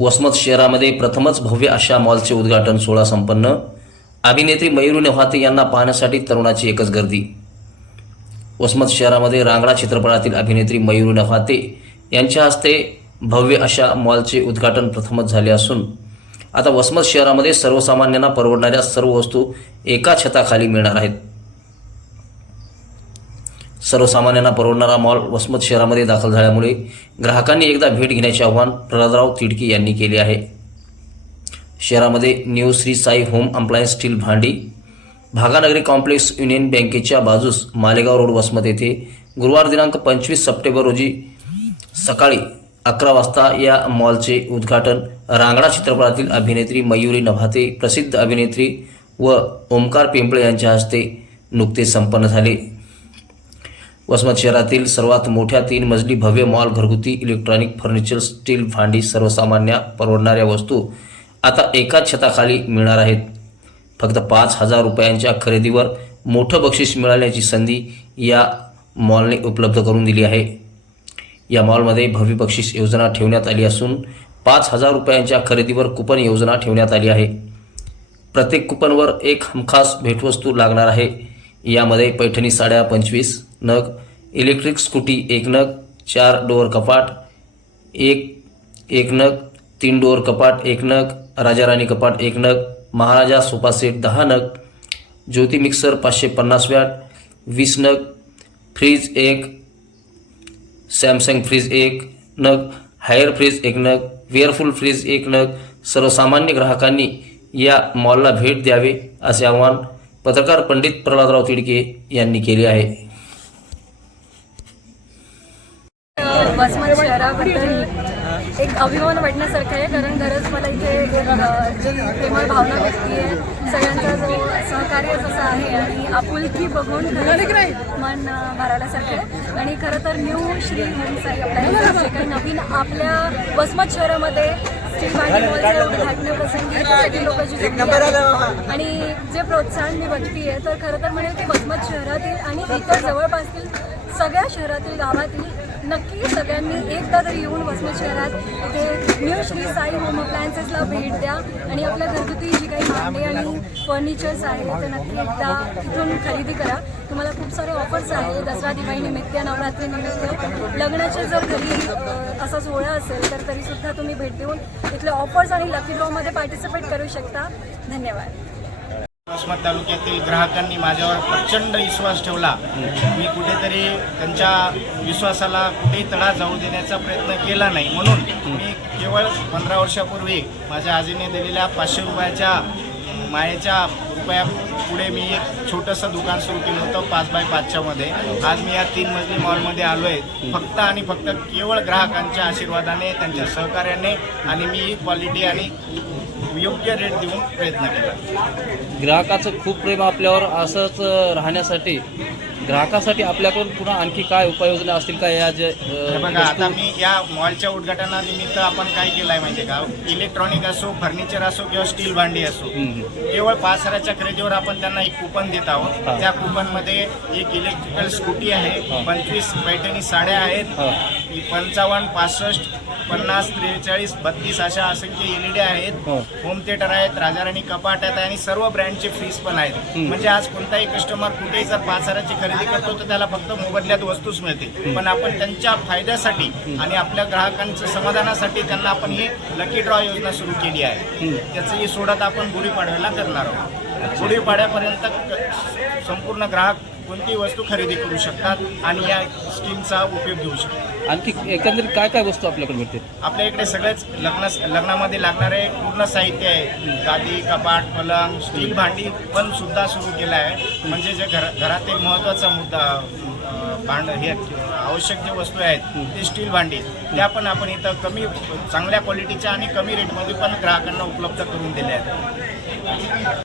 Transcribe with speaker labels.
Speaker 1: वसमत शहरामध्ये प्रथमच भव्य अशा मॉलचे उद्घाटन सोहळा संपन्न. अभिनेत्री मयुरी नेव्हाते यांना पाहण्यासाठी तरुणाची एकच गर्दी. वसमत शहरामध्ये रांगडा चित्रपटातील अभिनेत्री मयुरी नेव्हाते यांच्या हस्ते भव्य अशा मॉलचे उद्घाटन प्रथमच झाले असून आता वसमत शहरामध्ये सर्वसामान्यांना परवडणाऱ्या सर्व वस्तू एका छताखाली मिळणार आहेत. सर्वसामान्यांना परवडणारा मॉल वसमत शहरामध्ये दाखल झाल्यामुळे ग्राहकांनी एकदा भेट घेण्याचे आवाहन प्रल्हादराव तिडकी यांनी केले आहे. शहरामध्ये new Shri Sai home appliance steel भांडी भागानगरी कॉम्प्लेक्स युनियन बँकेच्या बाजूस मालेगाव रोड वसमत येथे गुरुवार दिनांक पंचवीस सप्टेंबर रोजी सकाळी अकरा वाजता या मॉलचे उद्घाटन रांगडा चित्रपटातील अभिनेत्री मयुरी नभाते प्रसिद्ध अभिनेत्री व ओमकार पिंपळे यांच्या हस्ते नुकतेच संपन्न झाले. वसमत शहरातील सर्वात मोठ्या तीन मजली भव्य मॉल घरगुती इलेक्ट्रॉनिक फर्निचर स्टील भांडी सर्वसामान्य परवडणाऱ्या वस्तू आता एकाच छताखाली मिळणार आहेत. फक्त पाच हजार रुपयांच्या खरेदीवर मोठं बक्षीस मिळाल्याची संधी या मॉलने उपलब्ध करून दिली आहे. या मॉलमध्ये भव्य बक्षीस योजना ठेवण्यात आली असून पाच हजार रुपयांच्या खरेदीवर कुपन योजना ठेवण्यात आली आहे. प्रत्येक कुपनवर एक हमखास भेटवस्तू लागणार आहे. यामध्ये पैठणी साड्या पंचवीस नग इलेक्ट्रिक स्कूटी एक नग चार डोअर कपाट एक एक नग तीन डोअर कपाट एक नग राजाराणी कपाट एक नग महाराजा सोफा सेट दहा नग ज्योती मिक्सर पाचशे पन्नास वॅट वीस नग फ्रीज एक सॅमसंग फ्रीज एक नग हायर फ्रीज एक नग वेअरफुल फ्रीज एक नग सर्वसामान्य ग्राहकांनी या मॉलला भेट द्यावे असे आवाहन पत्रकार पंडित प्रल्हादराव तिडके यांनी केले आहे.
Speaker 2: वसमत शहराबद्दल एक अभिमान वाटण्यासारखं आहे कारण खरंच मला इथे प्रेमळ भावना व्यक्ती आहे. सगळ्यांचा जो सहकार्य जसं आहे आणि आपुलकी बघून मन अ, भरायल्यासारखं आहे. आणि खरं तर न्यू श्री होमसाई आपल्या जे काही नवीन आपल्या वसमत शहरामध्ये. आणि जे प्रोत्साहन मी बघतीये तर खरं तर म्हणेल की वसमत शहरातील आणि इतर जवळपासतील सगळ्या शहरातील गावातील नक्की सगळ्यांनी एकदा तरी येऊन वसमत शहरात. इथे न्यू श्री साई होम अप्लायन्सेसला भेट द्या आणि आपल्या घरगुती जी काही भांडे आणि फर्निचर्स आहे ते नक्की एकदा इथून खरेदी करा. तुम्हाला खूप सारे ऑफर्स आहे दसरा दिवाळी निमित्त नवरात्री निमित्त. लग्नाचे जर घरी असा सोहळा असेल तर तरीसुद्धा तुम्ही भेट देऊन इथल्या ऑफर्स आणि लकी ड्रॉमध्ये पार्टिसिपेट करू शकता. धन्यवाद.
Speaker 3: वसमत तालुक्यातील ग्राहकांनी माझ्यावर प्रचंड विश्वास ठेवला. मी कुठेतरी त्यांच्या विश्वासाला कुठेही तडा जाऊ देण्याचा प्रयत्न केला नाही. म्हणून मी केवळ पंधरा वर्षापूर्वी माझ्या आजीने दिलेल्या पाचशे रुपयाच्या मायेच्या रुपया पुढे मी एक छोटंसं दुकान सुरू केलं होतं पाच बाय पाचच्या मध्ये. आज मी या तीन मजली मॉलमध्ये आलो आहे फक्त आणि फक्त केवळ ग्राहकांच्या आशीर्वादाने त्यांच्या सहकार्याने आणि मी ही क्वालिटी आणि योग्य रेट देऊन प्रयत्न केला
Speaker 4: ग्राहकाचं खूप प्रेम आपल्यावर असंच राहण्यासाठी ग्राहकासाठी आपल्याकडून पुन्हा आणखी काय उपाययोजना असतील का या जे अ,
Speaker 3: बघा आता मी या मॉलच्या उद्घाटनानिमित्त आपण काय केलं आहे माहिती आहे का इलेक्ट्रॉनिक असो फर्निचर असो किंवा स्टील भांडी असो
Speaker 4: हम्म.
Speaker 3: केवळ पाच हजाराच्या खरेदीवर आपण त्यांना एक कुपन देत आहोत. त्या कुपनमध्ये एक इलेक्ट्रिकल स्कूटी आहे. पंचवीस पैठणी साड्या आहेत. पंचावन्न पासष्ट पन्नास त्रेचाळीस बत्तीस अशा असंख्य एलईडी आहेत. होम थिएटर आहेत राजाराणी कपाट आहेत आणि सर्व ब्रँडचे फ्रीज पण आहेत. म्हणजे आज कोणताही कस्टमर कुठेही जर पाच हजाराची खरेदी करतो तर त्याला फक्त मोबदल्यात वस्तूच मिळते. पण आपण त्यांच्या फायद्यासाठी आणि आपल्या ग्राहकांच्या समाधानासाठी त्यांना आपण ही लकी ड्रॉ योजना सुरू केली आहे. त्याचं ही सोडत आपण गुढीपाडव्याला करणार आहोत. गुढीपाड्यापर्यंत संपूर्ण ग्राहक कोणतीही वस्तू खरेदी करू शकतात आणि या स्कीमचा उपयोग घेऊ शकतात.
Speaker 4: आणखी एकंदरीत काय काय वस्तू आपल्याकडे मिळते?
Speaker 3: आपल्या इकडे सगळेच लग्न लग्नामध्ये लागणारे पूर्ण साहित्य आहे. गादी कपाट पलंग स्टील भांडी पण सुद्धा सुरू केलं आहे. म्हणजे जे घर घरातील महत्त्वाचा मुद्दा भांड हे आवश्यक जे वस्तू आहेत ते स्टील भांडी त्या पण आपण इथं कमी चांगल्या क्वालिटीच्या आणि कमी रेटमध्ये पण ग्राहकांना उपलब्ध करून दिल्या आहेत.